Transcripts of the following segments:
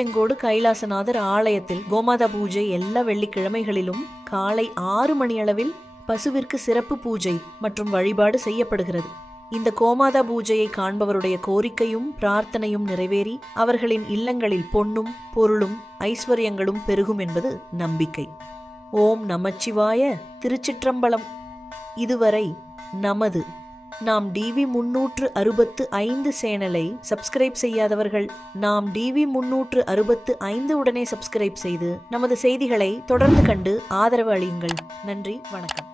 திருச்செங்கோடு கைலாசநாதர் ஆலயத்தில் கோமாதா பூஜை எல்லா வெள்ளிக்கிழமைகளிலும் காலை 6 மணி அளவில் பசுவிற்கு சிறப்பு பூஜை மற்றும் வழிபாடு செய்யப்படுகிறது. இந்த கோமாதா பூஜையை காண்பவருடைய கோரிக்கையும் பிரார்த்தனையும் நிறைவேறி அவர்களின் இல்லங்களில் பொன்னும் பொருளும் ஐஸ்வர்யங்களும் பெருகும் என்பது நம்பிக்கை. ஓம் நமச்சிவாய. திருச்சிற்றம்பலம். இதுவரை நமது நாம் டிவி 365 சேனலை சப்ஸ்கிரைப் செய்யாதவர்கள் நாம் டிவி 365 உடனே சப்ஸ்கிரைப் செய்து நமது செய்திகளை தொடர்ந்து கண்டு ஆதரவு அளியுங்கள். நன்றி, வணக்கம்.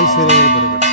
ஐஸ்வர்யங்கள் பெருகட்டும்.